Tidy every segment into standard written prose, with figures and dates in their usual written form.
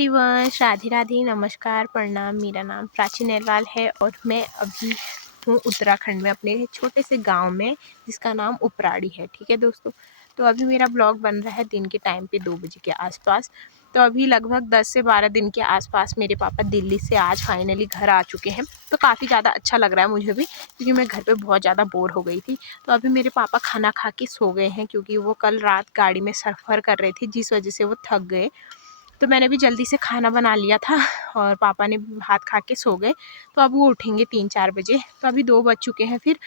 Everyone, Radhe Radhe, नमस्कार, प्रणाम। मेरा नाम प्राची नेरवाल है और मैं अभी हूँ उत्तराखंड में अपने छोटे से गांव में जिसका नाम उपराड़ी है। ठीक है दोस्तों, तो अभी मेरा ब्लॉग बन रहा है दिन के टाइम पे 2 बजे के आसपास। तो अभी लगभग 10 से 12 दिन के आसपास मेरे पापा दिल्ली से आज फाइनली घर आ चुके हैं। तो काफ़ी ज़्यादा अच्छा लग रहा है मुझे भी, क्योंकि मैं घर पे बहुत ज़्यादा बोर हो गई थी। तो अभी मेरे पापा खाना खा के सो गए हैं, क्योंकि वो कल रात गाड़ी में सफ़र कर रहे थे जिस वजह से वो थक गए। तो मैंने भी जल्दी से खाना बना लिया था और पापा ने भात खा के सो गए। तो अब वो उठेंगे 3-4 बजे। तो अभी 2 बज चुके हैं, फिर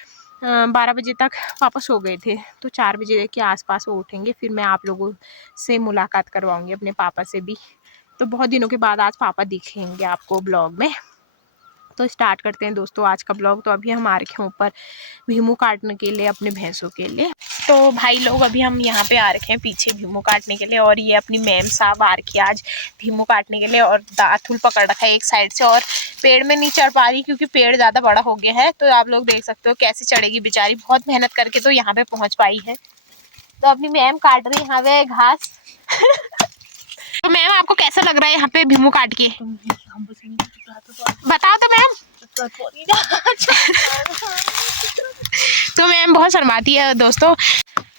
12 बजे तक पापा सो गए थे, तो 4 बजे के आसपास वो उठेंगे। फिर मैं आप लोगों से मुलाकात करवाऊंगी अपने पापा से भी। तो बहुत दिनों के बाद आज पापा दिखेंगे आपको ब्लॉग में। तो स्टार्ट करते हैं दोस्तों आज का ब्लॉग। तो अभी हम आ रखे हैं ऊपर भीमू काटने के लिए अपने भैंसों के लिए। तो भाई लोग अभी हम यहाँ पे आ रखे हैं पीछे भीमू काटने के लिए, और ये अपनी मैम साहब आ रखी है आज भीमू काटने के लिए। और दातुल पकड़ रखा है एक साइड से, और पेड़ में नहीं चढ़ पा रही क्योंकि पेड़ ज़्यादा बड़ा हो गया है। तो आप लोग देख सकते हो कैसे चढ़ेगी बेचारी, बहुत मेहनत करके तो यहाँ पे पहुँच पाई है। तो अपनी मैम काट रही है यहाँ पे घास। तो मैम आपको कैसा लग रहा है यहाँ पे भीमू काट के? बताओ तो मैम। तो मैम बहुत शर्माती है दोस्तों।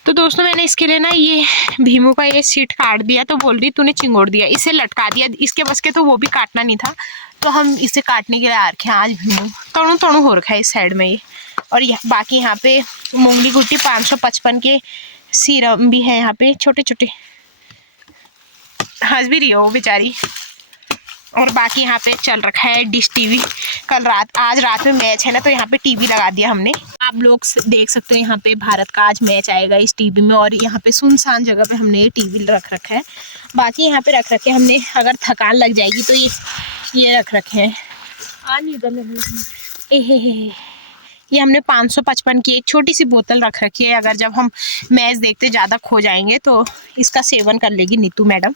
तो दोस्तों मैंने इसके लिए ना ये भीमू का ये सीट काट दिया। तो बोल रही तूने चिंगोड़ दिया, इसे लटका दिया, इसके बस के तो वो भी काटना नहीं था। तो हम इसे काटने के लिए आ रखे हैं आज भीमू। तणु तणु हो रखा है इस साइड में ये। और बाकी यहाँ पे मूंगली गुट्टी 555 के सीरम भी है यहाँ पे छोटे छोटे। हंस भी रही हो बेचारी। और बाकी यहाँ पे चल रखा है डिश टीवी। आज रात में मैच है ना, तो यहाँ पे टीवी लगा दिया हमने। आप लोग देख सकते हो यहाँ पे भारत का आज मैच आएगा इस टीवी में। और यहाँ पे सुनसान जगह पे हमने ये टीवी रख रखा है। बाकी यहाँ पे रख रखे हमने, अगर थकान लग जाएगी तो ये रख रखे हैं। ये हमने 555 की एक छोटी सी बोतल रख रखी है। अगर जब हम मैच देखते ज़्यादा खो जाएंगे तो इसका सेवन कर लेगी नीतू मैडम।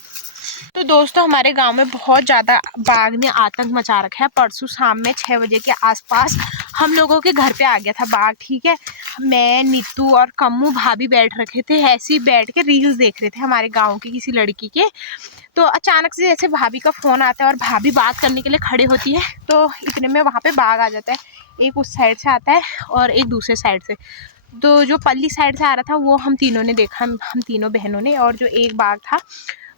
तो दोस्तों हमारे गांव में बहुत ज़्यादा बाघ ने आतंक मचा रखा है। परसों शाम में 6 बजे के आसपास हम लोगों के घर पे आ गया था बाघ। ठीक है, मैं नीतू और कम्मू भाभी बैठ रखे थे, ऐसे ही बैठ के रील्स देख रहे थे हमारे गांव की किसी लड़की के। तो अचानक से जैसे भाभी का फ़ोन आता है और भाभी बात करने के लिए खड़े होती है, तो इतने में वहाँ पर बाघ आ जाता है। एक उस साइड से आता है और एक दूसरे साइड से। तो जो पल्ली साइड से आ रहा था वो हम तीनों ने देखा, हम तीनों बहनों ने। और जो एक बाघ था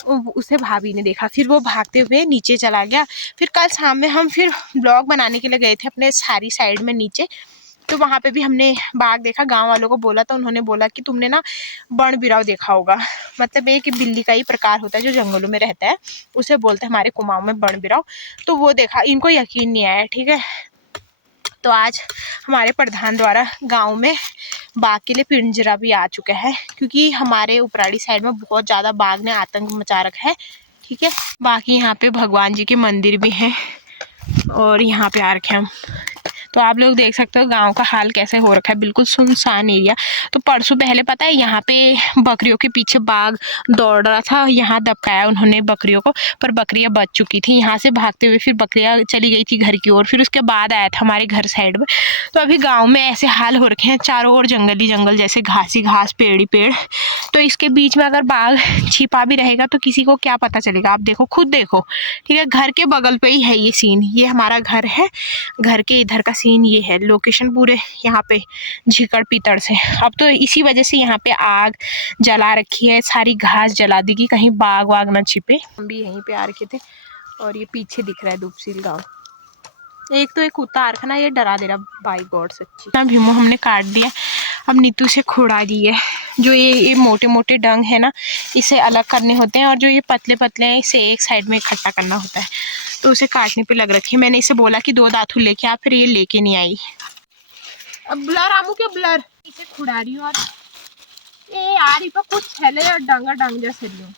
उसे भाभी ने देखा, फिर वो भागते हुए नीचे चला गया। फिर कल शाम में हम फिर ब्लॉग बनाने के लिए गए थे अपने सारी साइड में नीचे। तो वहाँ पे भी हमने बाघ देखा। गांव वालों को बोला तो उन्होंने बोला कि तुमने ना बण बिराव देखा होगा। मतलब एक बिल्ली का ही प्रकार होता है जो जंगलों में रहता है, उसे बोलते हैं हमारे कुमाऊं में बण बिराव। तो वो देखा, इनको यकीन नहीं आया। ठीक है, तो आज हमारे प्रधान द्वारा गांव में बाघ के लिए पिंजरा भी आ चुका है, क्योंकि हमारे उपराड़ी साइड में बहुत ज़्यादा बाघ ने आतंक मचा रखा है। ठीक है, बाकी यहाँ पे भगवान जी के मंदिर भी हैं और यहाँ पे आ रखे हम। तो आप लोग देख सकते हो गांव का हाल कैसे हो रखा है, बिल्कुल सुनसान एरिया। तो परसों पहले पता है यहाँ पे बकरियों के पीछे बाघ दौड़ रहा था, यहाँ दबकाया उन्होंने बकरियों को, पर बकरियां बच चुकी थी। यहाँ से भागते हुए फिर बकरियां चली गई थी घर की ओर, फिर उसके बाद आया था हमारे घर साइड में। तो अभी गाँव में ऐसे हाल हो रखे हैं, चारों ओर जंगल ही जंगल, जैसे घास ही घास, पेड़ ही पेड़। तो इसके बीच में अगर बाघ छिपा भी रहेगा तो किसी को क्या पता चलेगा। आप देखो, खुद देखो। ठीक है, घर के बगल पे ही है ये सीन, ये हमारा घर है, घर के इधर का सीन ये है। लोकेशन पूरे यहाँ पे झिकड़ पीतड़ से। अब तो इसी वजह से यहाँ पे आग जला रखी है, सारी घास जला देगी कहीं बाघ वाघ ना छिपे। हम भी यहीं पे आ रखे थे। और ये पीछे दिख रहा है दुपसील गाँव। एक तो एक कुत्ता आ रखा ना, ये डरा दे रहा बाई गॉड सच्ची। ना भीमो हमने काट दिया, अब नीतू से खुड़ा दी है। जो ये मोटे मोटे डंग है ना, इसे अलग करने होते हैं, और जो ये पतले पतले हैं इसे एक साइड में इकट्ठा करना होता है। तो उसे काटने पे लग रखी है। मैंने इसे बोला कि 2 दातुन लेके आ, फिर ये लेके नहीं आई। अब ब्लर आमू के ब्लर इसे खुड़ा रही हूँ। और ये यार इस पर कुछ छेले और डंगा डंग जैसे रही हूँ।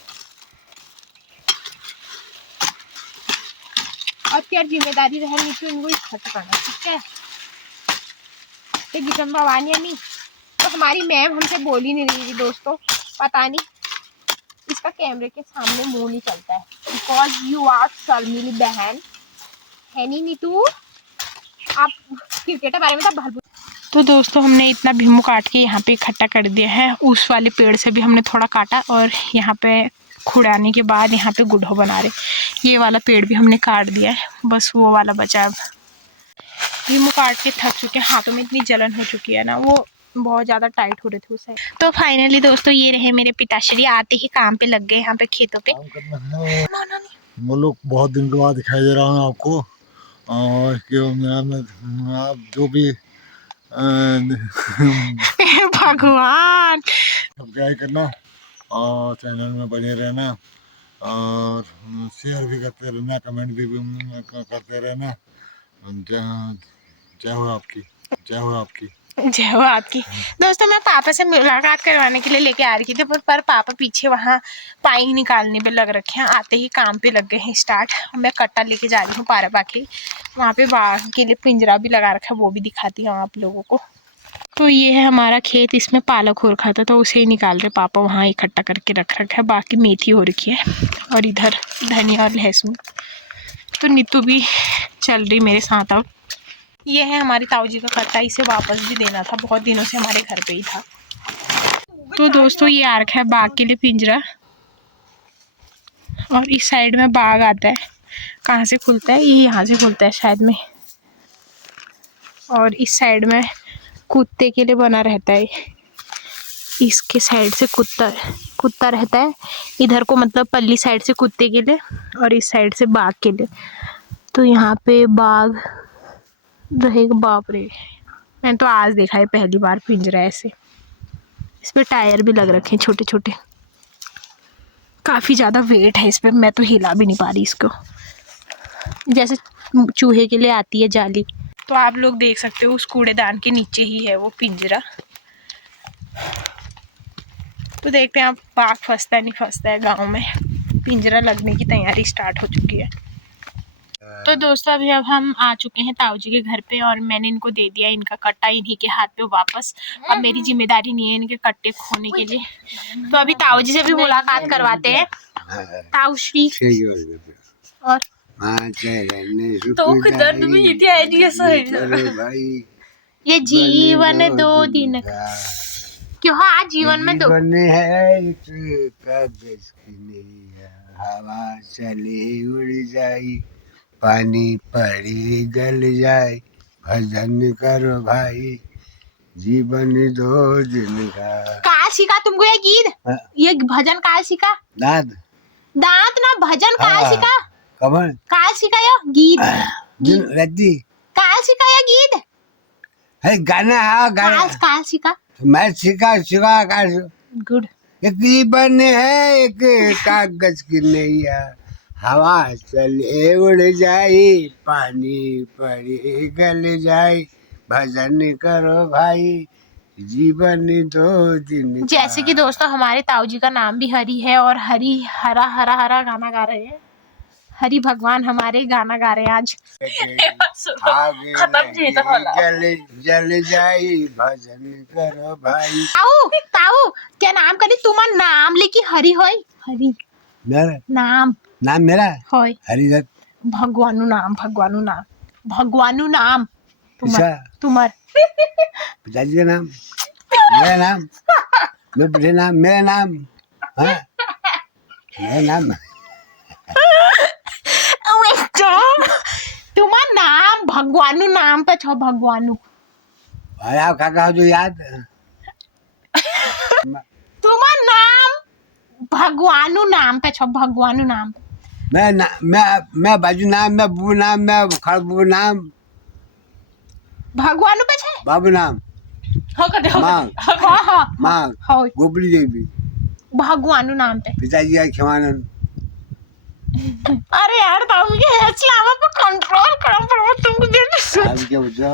और क्या जिम्मेदारी रहे नीतू इनको इकट्ठा करना। ठीक है, ये गिचम भवानी नहीं। तो हमारी मैम हमसे बोल ही नहीं रही थी दोस्तों, पता नहीं इसका कैमरे के सामने मुंह नहीं चलता है। बिकॉज यू आर शर्मीली बहन है नहीं नीतू, आप क्रिकेट के बारे में तो भर। तो दोस्तों हमने इतना भीमू काट के यहाँ पे इकट्ठा कर दिया है। उस वाले पेड़ से भी हमने थोड़ा काटा और यहाँ पे खुड़ाने के बाद यहाँ पे गुड़ो बना रहे। ये वाला पेड़ भी हमने काट दिया है, बस वो वाला बचा। अब नींबू काट के थक चुके हैं, हाथों में इतनी जलन हो चुकी है ना, वो बहुत ज़्यादा टाइट हो रहे थे उसे। तो फाइनली दोस्तों ये रहे मेरे पिताश्री, आते ही काम पे लग गए यहाँ पे खेतों पे। वो लोग बहुत दिन के बाद दिखाई दे रहा हूँ आपको, और आप जो भी भगवान सब्सक्राइब करना और चैनल में बने रहना और शेयर भी करते रहना, कमेंट भी करते रहना। जय हो आपकी, जय हो आपकी, जय हो आपकी। दोस्तों मैं पापा से मुलाकात करवाने के लिए लेके आ रही थी, पर पापा पीछे वहाँ पाई निकालने पे लग रखे हैं, आते ही काम पे लग गए हैं स्टार्ट। मैं कट्टा लेके जा रही हूँ पारा बाकी, वहाँ पे बाघ के लिए पिंजरा भी लगा रखा है, वो भी दिखाती हूँ आप लोगों को। तो ये है हमारा खेत, इसमें पालक हो रखा था तो उसे ही निकाल रहे पापा, वहाँ इकट्ठा करके रख रखा है। बाकी मेथी हो रखी है और इधर धनिया और लहसुन। तो नीतू भी चल रही मेरे साथ। अब ये है हमारी ताऊ जी का कट्टा, इसे वापस भी देना था, बहुत दिनों से हमारे घर पे ही था। तो दोस्तों ये आ रखा है बाघ के लिए पिंजरा, और इस साइड में बाघ आता है, कहाँ से खुलता है, ये यहाँ से खुलता है शायद में। और इस साइड में कुत्ते के लिए बना रहता है, इसके साइड से कुत्ता रहता है, इधर को मतलब पल्ली साइड से कुत्ते के लिए और इस साइड से बाघ के लिए। तो यहाँ पे बाघ रहेगा। बाप रे, मैंने तो आज देखा है पहली बार पिंजरा ऐसे। इस पे टायर भी लग रखे हैं छोटे छोटे, काफ़ी ज़्यादा वेट है इस पे, मैं तो हिला भी नहीं पा रही इसको, जैसे चूहे के लिए आती है जाली। तो आप लोग देख सकते हो उस कूड़ेदान के नीचे ही है वो पिंजरा। तो देखते हैं आप बाघ फंसता है नहीं फंसता है। गाँव में पिंजरा लगने की तैयारी स्टार्ट हो चुकी है। तो दोस्तों अभी अब हम आ चुके हैं ताऊ जी के घर पे, और मैंने इनको दे दिया इनका कट्टा इन्हीं के हाथ पे वापस। अब मेरी जिम्मेदारी नहीं है इनके कट्टे खोने के लिए। तो अभी ताऊ जी से भी मुलाकात करवाते हैं। ताऊ श्री और तो दर्द में ये जीवन 2 दिन का, क्यों आज जीवन में 2 है, कागज की नैया, हवा चले उड़ जाए, पानी पड़ी गल जाए, भजन करो भाई, जीवन 2 दिन का। सीखा तुमको ये गीत? ये भजन काल सीखा? दांत ना भजन काल सीखा? कमल काल सीखा ये गीत? रद्दी काल सीखा ये गीत है, गाना है गाना। काल सीखा? मैं सीखा गुड। एक जीवन है, एक कागज की नैया, हवा चले उड़ जाए, पानी पड़े गल जाए, भजन करो भाई, जीवन 2 दिन। जैसे कि दोस्तों हमारे ताऊ जी का नाम भी हरि है, और हरि हरा हरा हरा गाना गा रहे हैं। हरि भगवान हमारे गाना गा रहे हैं आज। खत्म जल जाए, भजन करो भाई। ताऊ क्या नाम करी तुम्हारा? नाम लेके हरि होय? हरि मेरा नाम मेरा होय हरिदत्त। भगवानु नाम तुम्हार पिताजी का नाम, मेरा नाम, मेरा नाम, हाँ मेरा नाम तुम्हारा नाम भगवानु नाम पे छो। भगवानु अरे आप काका हो जो याद। तुम्हारा नाम भगवानु नाम पे छो। भगवानु नाम मैं बाजू नाम, मैं बू नाम, मैं खड़बू नाम, भगवानु पे छे। बाबू नाम माँ गोपली देवी, भगवानु नाम पे पिताजी का क्षमानंद। अरे यार ताऊ ये हंसलावा पे कंट्रोल करो, पर तुमको क्या पूछा?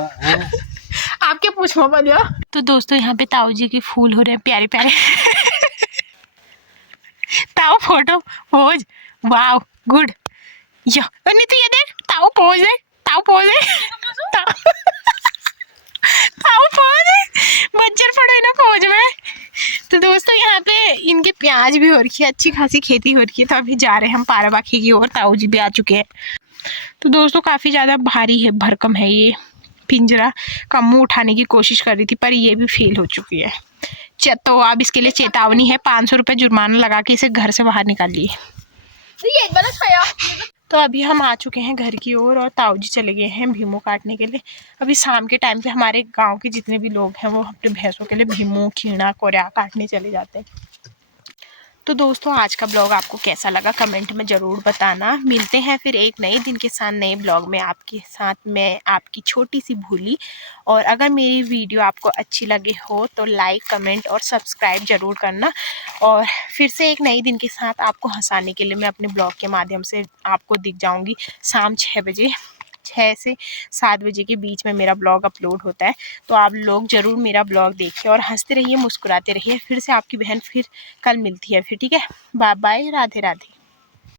आपके पूछ में बोलियो। तो दोस्तों यहाँ पे ताऊ जी के फूल हो रहे हैं प्यारे प्यारे। ताऊ फोटो पोज, वाव गुड। यो नहीं तो ये देख ताऊ पोज है, ताऊ पोज है, ताऊ पोज है, मच्छर पड़े ना पोज में। तो दोस्तों यहाँ पे इनके प्याज भी हो रखी है, अच्छी खासी खेती हो रखी है। तो अभी जा रहे हैं हम पाराबाखी की ओर, ताऊ जी भी आ चुके हैं। तो दोस्तों काफ़ी ज़्यादा भारी है, भरकम है ये पिंजरा। कम्मू उठाने की कोशिश कर रही थी पर ये भी फेल हो चुकी है। तो अब इसके लिए चेतावनी है, 500 रुपये जुर्माना लगा के इसे घर से बाहर निकालिए। तो अभी हम आ चुके हैं घर की ओर और ताऊ जी चले गए हैं भीमों काटने के लिए। अभी शाम के टाइम पे हमारे गांव के जितने भी लोग हैं वो अपने भैंसों के लिए भीमों, खीणा, कोरिया काटने चले जाते हैं। तो दोस्तों आज का ब्लॉग आपको कैसा लगा कमेंट में ज़रूर बताना। मिलते हैं फिर एक नए दिन के साथ नए ब्लॉग में आपके साथ, मैं आपकी छोटी सी भूली। और अगर मेरी वीडियो आपको अच्छी लगे हो तो लाइक, कमेंट और सब्सक्राइब ज़रूर करना। और फिर से एक नई दिन के साथ आपको हंसाने के लिए मैं अपने ब्लॉग के माध्यम से आपको दिख जाऊँगी। शाम 6 बजे, 6 से 7 बजे के बीच में मेरा ब्लॉग अपलोड होता है। तो आप लोग ज़रूर मेरा ब्लॉग देखिए और हंसते रहिए, मुस्कुराते रहिए। फिर से आपकी बहन फिर कल मिलती है फिर, ठीक है। Bye bye, Radhe Radhe.